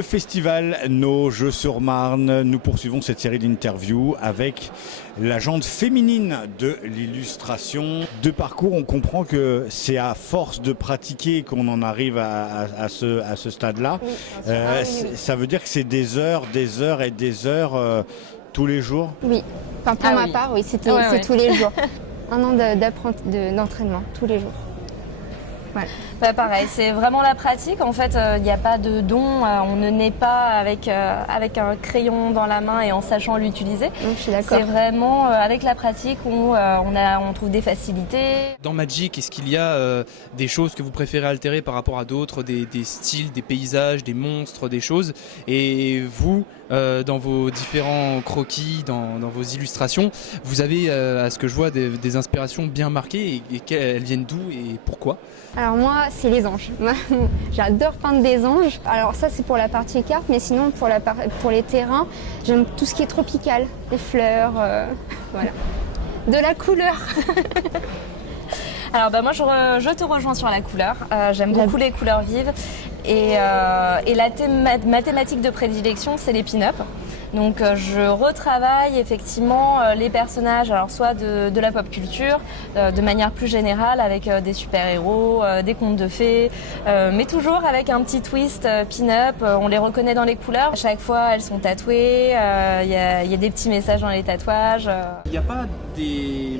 Le festival Nos Jeux sur Marne, nous poursuivons cette série d'interviews avec la jante féminine de l'illustration. De parcours, on comprend que c'est à force de pratiquer qu'on en arrive à ce stade-là. Oui, ça veut dire que c'est des heures et des heures tous les jours? Oui, enfin pour ma part, oui, c'est tous les jours. Un an d'entraînement, tous les jours. Voilà. Bah pareil, c'est vraiment la pratique. En fait, il n'y a pas de don. On ne naît pas avec un crayon dans la main et en sachant l'utiliser. Je suis d'accord. C'est vraiment avec la pratique où on trouve des facilités. Dans Magic, est-ce qu'il y a des choses que vous préférez altérer par rapport à d'autres, des styles, des paysages, des monstres, des choses? Et vous, dans vos différents croquis, dans vos illustrations, vous avez, à ce que je vois, des inspirations bien marquées. Et elles viennent d'où et pourquoi? Alors moi, c'est les anges. J'adore peindre des anges. Alors ça, c'est pour la partie carte, mais sinon pour les terrains, j'aime tout ce qui est tropical, les fleurs, voilà. De la couleur. Alors moi, je te rejoins sur la couleur. J'aime beaucoup les couleurs vives. Et ma thématique de prédilection, c'est les pin-up. Donc je retravaille effectivement les personnages, alors soit de la pop culture, de manière plus générale avec des super-héros, des contes de fées, mais toujours avec un petit twist pin-up. On les reconnaît dans les couleurs. À chaque fois, elles sont tatouées. Il y a des petits messages dans les tatouages. Il n'y a pas des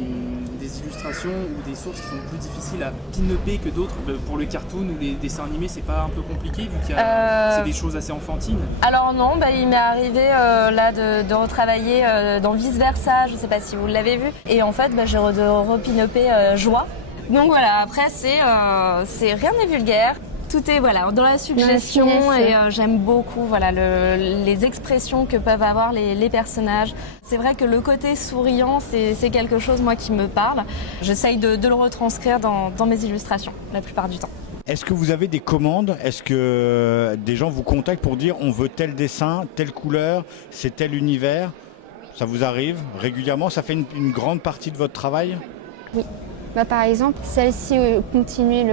illustrations ou des sources qui sont plus difficiles à pin-upper que d'autres? Pour le cartoon ou les dessins animés, c'est pas un peu compliqué vu qu'il y a c'est des choses assez enfantines? Alors non, il m'est arrivé là de retravailler dans Vice Versa, je sais pas si vous l'avez vu, et en fait j'ai repin-uppé Joie. Donc voilà, après c'est rien n'est vulgaire. Tout est dans la suggestion et j'aime beaucoup les expressions que peuvent avoir les personnages. C'est vrai que le côté souriant, c'est quelque chose moi qui me parle. J'essaye de le retranscrire dans mes illustrations la plupart du temps. Est-ce que vous avez des commandes? Est-ce que des gens vous contactent pour dire on veut tel dessin, telle couleur, c'est tel univers? Ça vous arrive régulièrement? Ça fait une grande partie de votre travail? Oui. Par exemple, celle-ci continuer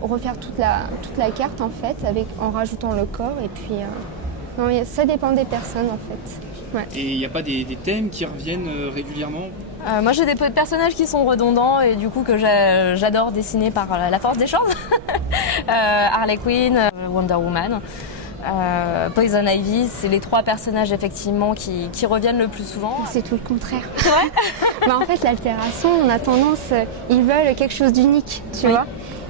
refaire toute la carte en fait, en rajoutant le corps et puis ça dépend des personnes en fait. Ouais. Et il n'y a pas des thèmes qui reviennent régulièrement? Moi j'ai des personnages qui sont redondants et du coup que j'adore dessiner par la force des choses. Harley Quinn, Wonder Woman. Poison Ivy, c'est les trois personnages effectivement qui reviennent le plus souvent. C'est tout le contraire. C'est vrai? En fait, l'altération, on a tendance, ils veulent quelque chose d'unique, tu vois.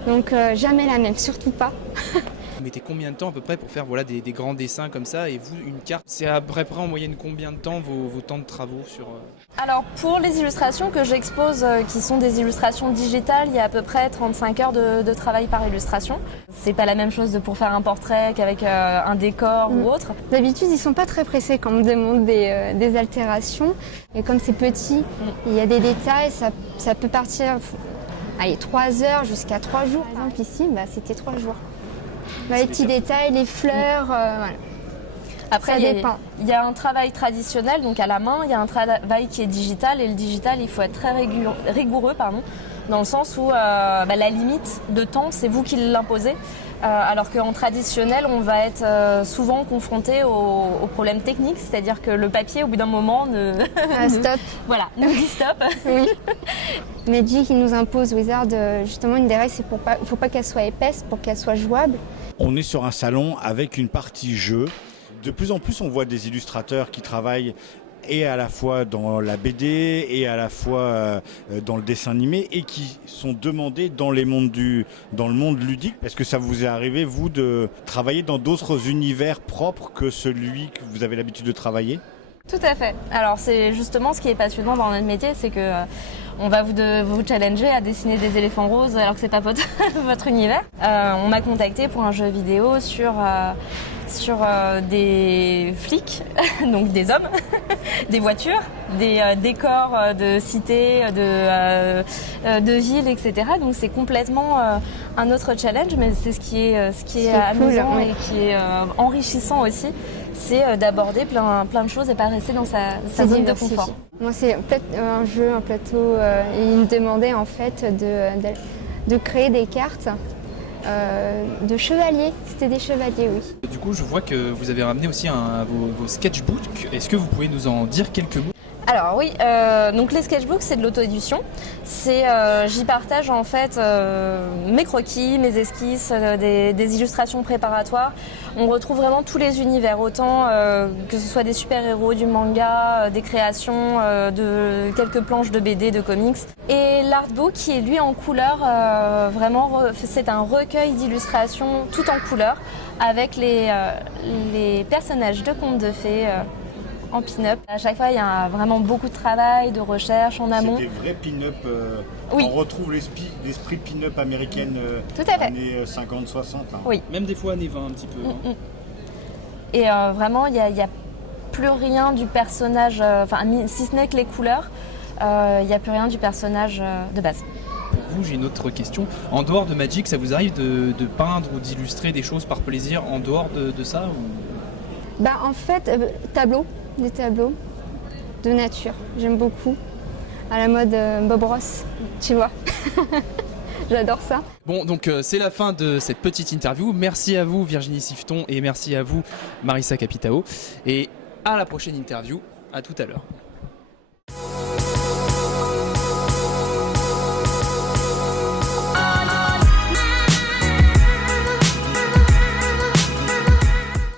Donc jamais la même, surtout pas. Vous mettez combien de temps à peu près pour faire des grands dessins comme ça? Et vous, une carte, c'est à peu près en moyenne combien de temps vos temps de travaux sur... Alors pour les illustrations que j'expose, qui sont des illustrations digitales, il y a à peu près 35 heures de travail par illustration. C'est pas la même chose pour faire un portrait qu'avec un décor ou autre. D'habitude, ils sont pas très pressés quand on me demande des altérations. Et comme c'est petit, il y a des détails, ça peut partir 3 heures jusqu'à 3 jours. Par exemple ici, c'était 3 jours. Les petits détails, les fleurs, voilà. Après, il y a un travail traditionnel, donc à la main, il y a un travail qui est digital, et le digital, il faut être très rigoureux, dans le sens où la limite de temps, c'est vous qui l'imposez, alors qu'en traditionnel, on va être souvent confronté aux problèmes techniques, c'est-à-dire que le papier, au bout d'un moment, stop. Voilà, nous dit stop. Oui. Magic, il nous impose, Wizard, justement, une des règles, c'est il ne faut pas qu'elle soit épaisse pour qu'elle soit jouable. On est sur un salon avec une partie jeu. De plus en plus, on voit des illustrateurs qui travaillent et à la fois dans la BD et à la fois dans le dessin animé et qui sont demandés dans le monde ludique. Est-ce que ça vous est arrivé, vous, de travailler dans d'autres univers propres que celui que vous avez l'habitude de travailler? Tout à fait. Alors c'est justement ce qui est passionnant dans notre métier, c'est que on va vous challenger à dessiner des éléphants roses alors que c'est pas votre univers. On m'a contacté pour un jeu vidéo sur des flics, donc des hommes, des voitures, des décors de cités, de villes, etc. Donc c'est complètement un autre challenge, mais c'est ce qui est amusant cool, et qui est enrichissant aussi. C'est d'aborder plein de choses et pas rester dans sa zone de confort. Moi, c'est peut-être un jeu, un plateau. Et il me demandait en fait de créer des cartes de chevaliers. C'était des chevaliers, oui. Du coup, je vois que vous avez ramené aussi vos sketchbooks. Est-ce que vous pouvez nous en dire quelques mots? Alors oui, donc les sketchbooks, c'est de l'auto-édition. J'y partage en fait mes croquis, mes esquisses, des illustrations préparatoires. On retrouve vraiment tous les univers, autant que ce soit des super-héros, du manga, des créations, de quelques planches de BD, de comics. Et l'artbook qui est lui en couleur, vraiment c'est un recueil d'illustrations tout en couleur avec les personnages de contes de fées. En pin-up. À chaque fois, il y a vraiment beaucoup de travail, de recherche en amont. C'est des vrais pin-up. Oui. On retrouve l'esprit pin-up américaine Tout à fait. années 50-60. Hein. Oui. Même des fois années 20 un petit peu. Hein. Et vraiment, il n'y a plus rien du personnage, si ce n'est que les couleurs, il n'y a plus rien du personnage de base. Pour vous, j'ai une autre question. En dehors de Magic, ça vous arrive de peindre ou d'illustrer des choses par plaisir en dehors de ça ou... En fait, des tableaux de nature. J'aime beaucoup. À la mode Bob Ross, tu vois. J'adore ça. Bon, donc c'est la fin de cette petite interview. Merci à vous Virginie Siffeton et merci à vous Marissa Capitao. Et à la prochaine interview. À tout à l'heure.